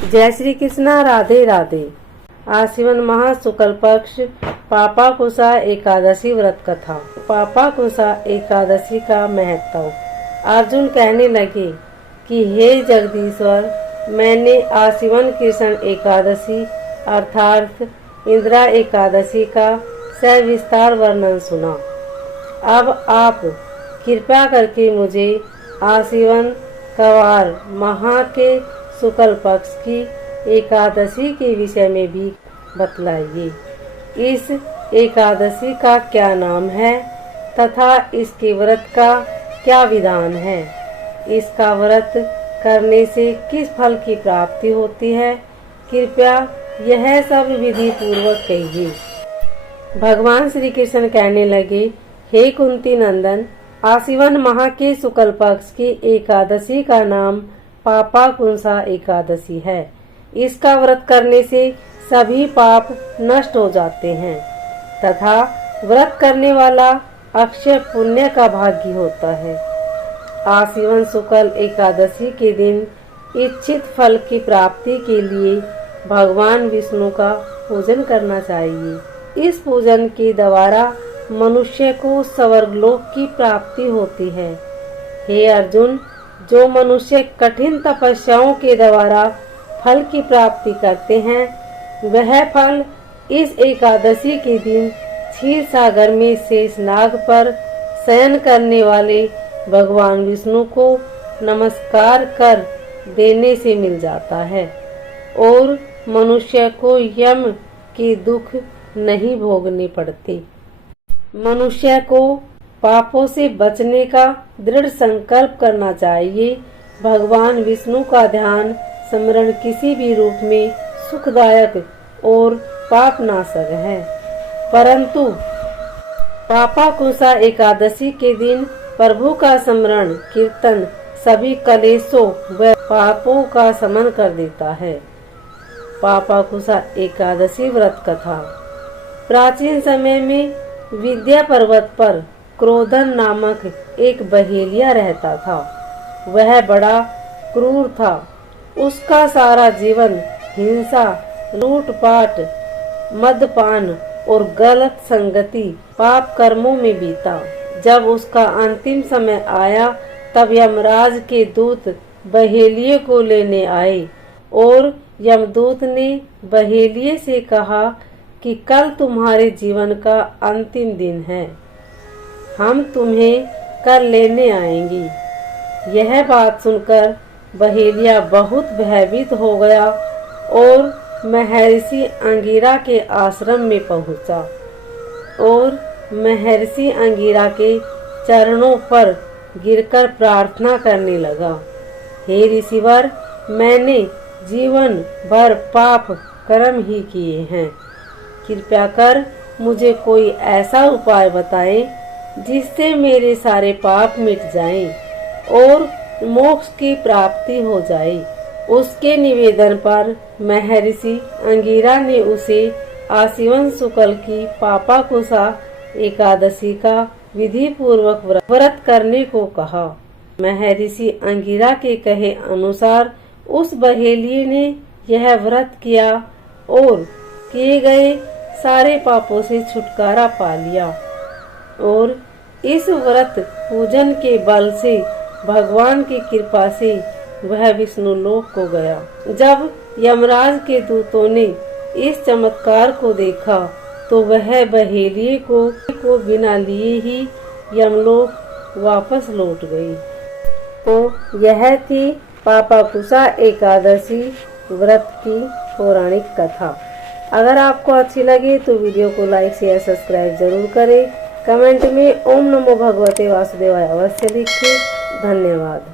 जय श्री कृष्णा। राधे राधे। आश्विन माह शुक्ल पक्ष पापाकुशा एकादशी व्रत कथा। पापाकुशा एकादशी का महत्व। अर्जुन कहने लगे कि हे जगदीश्वर, मैंने आश्विन कृष्ण एकादशी अर्थात इंदिरा एकादशी का सविस्तार वर्णन सुना। अब आप कृपया करके मुझे आश्विन कवार माह के शुक्ल पक्ष की एकादशी के विषय में भी बतलाइए। इस एकादशी का क्या नाम है तथा इसके व्रत का क्या विधान है। इसका व्रत करने से किस फल की प्राप्ति होती है, कृपया यह सब विधि पूर्वक कहिए। भगवान श्री कृष्ण कहने लगे, हे कुंती नंदन, आश्विन माह के शुक्ल पक्ष की एकादशी का नाम पापाकुशा एकादशी है। इसका व्रत करने से सभी पाप नष्ट हो जाते हैं तथा व्रत करने वाला अक्षय पुण्य का भागी होता है। आश्विन शुक्ल एकादशी के दिन इच्छित फल की प्राप्ति के लिए भगवान विष्णु का पूजन करना चाहिए। इस पूजन के द्वारा मनुष्य को स्वर्गलोक की प्राप्ति होती है। हे अर्जुन, जो मनुष्य कठिन तपस्याओं के द्वारा फल की प्राप्ति करते हैं, वह फल इस एकादशी के दिन क्षीर सागर में शेषनाग पर शयन करने वाले भगवान विष्णु को नमस्कार कर देने से मिल जाता है और मनुष्य को यम के दुख नहीं भोगने पड़ते। मनुष्य को पापों से बचने का दृढ़ संकल्प करना चाहिए। भगवान विष्णु का ध्यान स्मरण किसी भी रूप में सुखदायक और पापनाशक है, परंतु पापाकुशा एकादशी के दिन प्रभु का स्मरण कीर्तन सभी कलेशों व पापों का शमन कर देता है। पापाकुशा एकादशी व्रत कथा। प्राचीन समय में विंध्य पर्वत पर क्रोधन नामक एक बहेलिया रहता था। वह बड़ा क्रूर था। उसका सारा जीवन हिंसा, लूटपाट, मदपान और गलत संगति पाप कर्मों में बीता। जब उसका अंतिम समय आया तब यमराज के दूत बहेलिये को लेने आए और यमदूत ने बहेलिये से कहा कि कल तुम्हारे जीवन का अंतिम दिन है, हम तुम्हें कल लेने आएंगे। यह बात सुनकर बहेलिया बहुत भयभीत हो गया और महर्षि अंगिरा के आश्रम में पहुंचा और महर्षि अंगिरा के चरणों पर गिरकर प्रार्थना करने लगा, हे ऋषिवर, मैंने जीवन भर पाप कर्म ही किए हैं। कृपया कर मुझे कोई ऐसा उपाय बताएं जिससे मेरे सारे पाप मिट जाएं और मोक्ष की प्राप्ति हो जाए। उसके निवेदन पर महर्षि अंगिरा ने उसे आश्विन शुक्ल की पापाकुशा एकादशी का विधि पूर्वक व्रत करने को कहा। महर्षि अंगिरा के कहे अनुसार उस बहेलिये ने यह व्रत किया और किए गए सारे पापों से छुटकारा पा लिया और इस व्रत पूजन के बल से भगवान की कृपा से वह विष्णु लोक को गया। जब यमराज के दूतों ने इस चमत्कार को देखा तो वह बहेलिये को बिना लिए ही यमलोक वापस लौट गई। तो यह थी पापाकुशा एकादशी व्रत की पौराणिक कथा। अगर आपको अच्छी लगे तो वीडियो को लाइक शेयर सब्सक्राइब जरूर करें। कमेंट में ओम नमो भगवते वासुदेवाय अवश्य लिखें। धन्यवाद।